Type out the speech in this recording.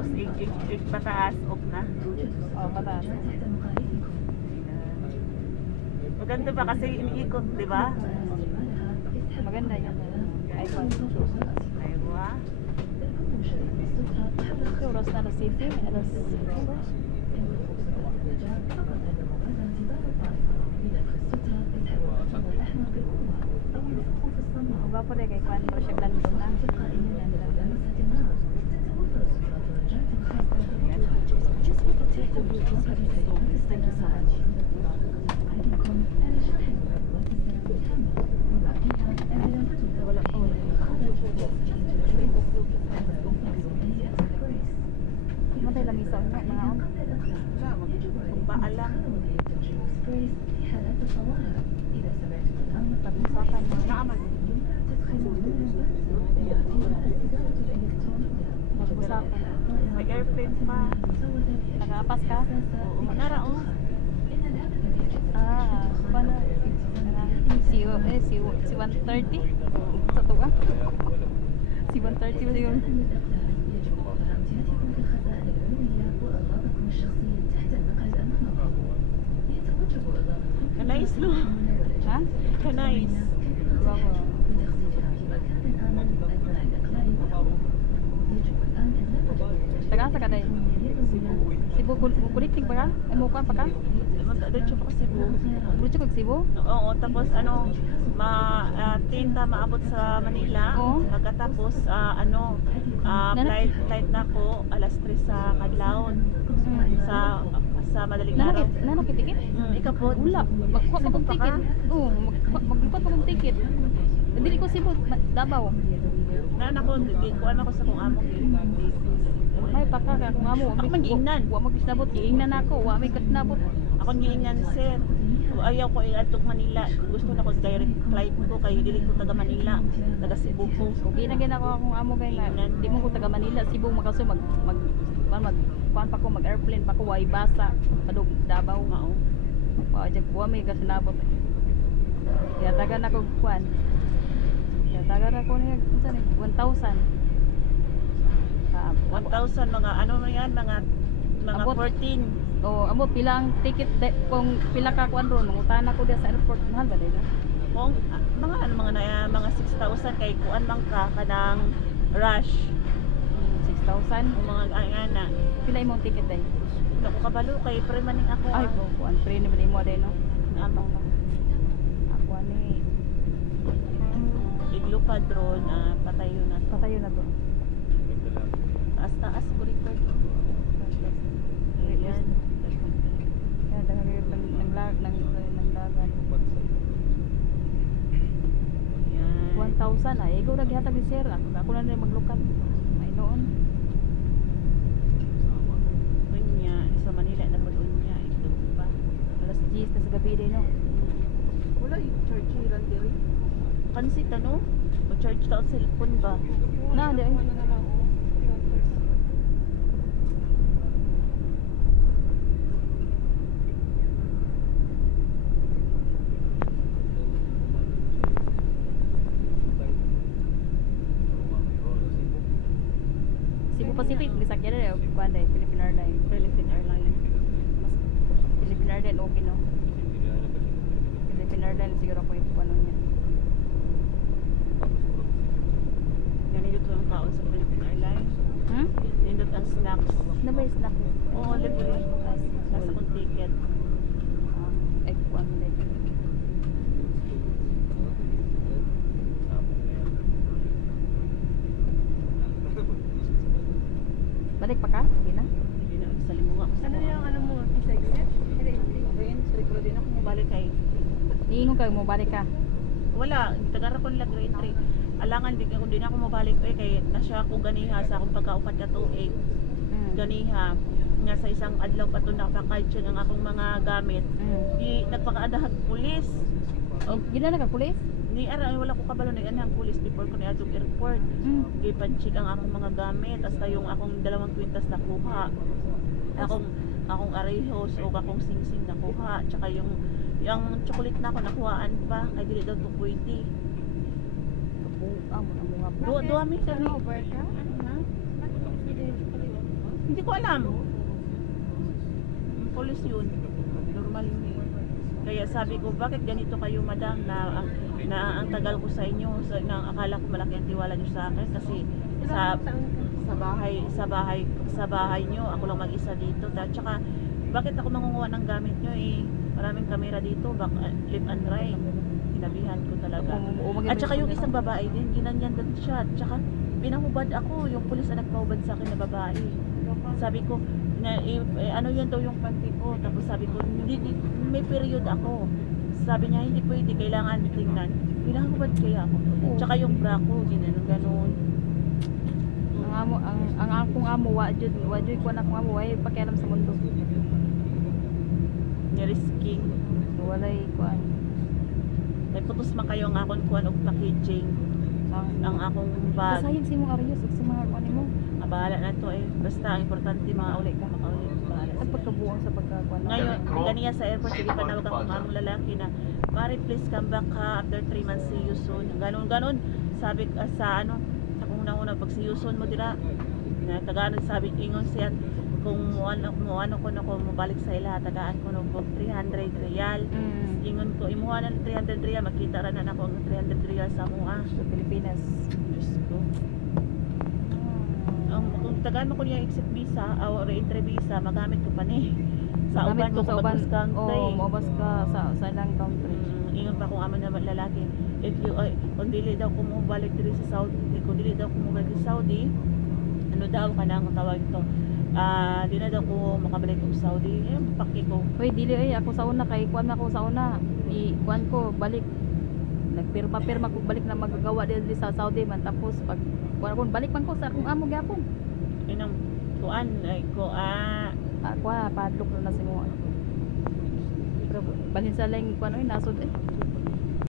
tapos pataas, off na. Oh, pataas. Maganda ba kasi iniikot, di ba? Maganda yan. iPhone. Aywa. Ito, oras na alas 7. Alas 5. Uga po rin kay Kwan. Pero siya glandong na. Wala po. Matay lang isa nga mga on. Wala, magpaalam. Pag-usapan mo. Naaman. Mag-usapan. May airplane pa. Nakaapas ka? Oo, manara, oh. Ah, paano? Si 130? Sa tuwa? Si 130 ba yun? Kanais, lo. Ha? Kanais. Bago. Taga sa ka day? Cebu kuliting pa ka? Ay mukuan pa ka? Diretso pa kasi Cebu. Diretso kag Cebu? Oo, tapos tinta maabot sa Manila. Oo. Pagkatapos flight na ko alas 3 sa Kadlaon. Sa madaling araw. Nanakitikit? Ikaw po. Wala. Magkuha pa kong ticket. Oo, maglupat pa kong ticket. Dili ko Cebu, Davao. Ko, kuan ako sa kung among May paka ka kung amo. Ako man giingnan. Wa mo gisnabot, giingnan ako. Wa may kasnabot. Ako giingnan, sir. Ayaw ko iadtog Manila. Gusto na ko direct flight ko kay dili ko taga Manila, taga Cebu ko. Ginagin ako akong amo kay nga. Di mo ko taga Manila, Cebu makaso mag kuan pa ko mag-airplane pa ko way basa padug Davao mao. Wa jag wa may kasnabot. Ya taga na ko kuan. Ya taga na ko ni unsa ni 1,000. 1,000 mga ano na yan, mga Abot. 14. Oh, amo pila ang ticket kung pila ka kuan ron mangutana ko diya sa airport mahal ba din? Kung mga 6,000 kay kuan man ka kanang rush. 6,000. O mga ana. Pila imong ticket day? Ako kabalo kay pre maning ako. Ay, kuan pre ni mo day no. Amang ka. Ako ani Iglupad ron, patayo na. patayo na to. Taas ko rito. Ayan. Kaya daghang nang dagan. Ayan. 1,000 ay ikaw naghatag ni sir. Ako na rin maglukan. Ay noon. Unya, sa Manila na po unya. Iglupad pa. Alas 10 na sa gabi din no. Wala yung charge ilan diri. Kansi no? Mag-charge ta sa cellphone ba? Na di ay. Cebu Pacific bisag yan eh kuan day Philippine Airlines. Philippine Airlines. Mas Philippine Airlines okay no. Philippine Airlines siguro ko yung ano niya. Ganito ang kaon sa Philippine Airlines. Nindot ang snacks. Na may snack mo? Oo, libre. Nasa kong ticket. Ay kuan mo day. Balik pa ka? Hindi na? Hindi na sa limunga. Ano yung ano mo? Visa exit? Pero din ako mabalik kay. Niingon ka mo balik ka. Wala, tagara ko nila grade 3. Alangan di ako din ako mabalik kay nasya ako ganiha sa akong pagkaupat na tuig. Ganiha nga sa isang adlaw pa to nakapakaitsa ang akong mga gamit. Di nagpakaadahat pulis. Gina na ka pulis? Ni ara wala ko kabalo na ang pulis before ko niadto airport. Gipan-check ang akong mga gamit hasta yung akong 2 kwintas nakuha. Akong arehos o akong singsing nakuha, tsaka yung chocolate na ako nakuhaan pa kay dili daw to pwede. Mo na mga Duwa mi kani. Over ka? Ha? Hindi ko alam. Police yun. Normal yun eh. Kaya sabi ko, bakit ganito kayo madam na ang tagal ko sa inyo, na akala ko malaki ang tiwala niyo sa akin kasi sa bahay niyo ako lang mag-isa dito. Tsaka bakit ako mangunguha ng gamit niyo eh? Maraming kamera dito, live and right. Sinabihan ko talaga. At saka yung isang babae din, ginanyan din siya. Tsaka pinahubad ako, yung pulis na nagpahubad sa akin na babae. Sabi ko, ano yan daw yung panty ko. Tapos sabi ko, hindi, may period ako. Sabi niya, hindi pwede, kailangan tingnan. Pinahubad kaya ako. Tsaka yung bra ko, ginanon. Ang akong amo, wajud ko na akong amo, ay pakialam sa mundo. Nirisking. Walay kuan. May putos man kayo ang akong kuan og packaging. Ang akong bag. Sayang si mong Arios ug sa mga kuan mo. Bahala na to eh. Basta ang importante mga Uli ka. makaulit. Bahala. Sa pagkabuang sa pagkakuan. Ngayon, ganiya sa airport, sige pa nawag akong among lalaki na, Mari, please come back ha, after 3 months, see you soon. Ganon. Sabi sa sa kung nauna, pag see you soon mo dira, na tagaan, sabi, ingon siya, kung mo mabalik sa ila, tagaan ko no, 300 real. Ingon ko, imuha na ng 300 real, makita ra na ako ang 300 real sa mua. Sa Pilipinas. Diyos ko. Kung tagaan mo ko niya exit visa o re-entry visa, magamit ko pa ni sa uban ko sa kung uban. mag-bus country. Oo, mabas ka sa ilang country. Ingon pa kung amo naman lalaki, if you kung dili daw ko mo balik diri sa Saudi, kung dili daw ko mo balik sa Saudi, ano daw kanang tawag ito, di na daw ko makabalik sa Saudi. Paki ko. Hoy, dili ay ako sa una kay kuan ako sa una. Ni kuan ko balik. Nagpirma ko balik na magagawa dili sa Saudi man, tapos pag kuan ko balik man ko sa akong amo gyapon. Inang kuan ay ko Padlock na si mo. Pero balhin sa lang kuan oy nasod eh.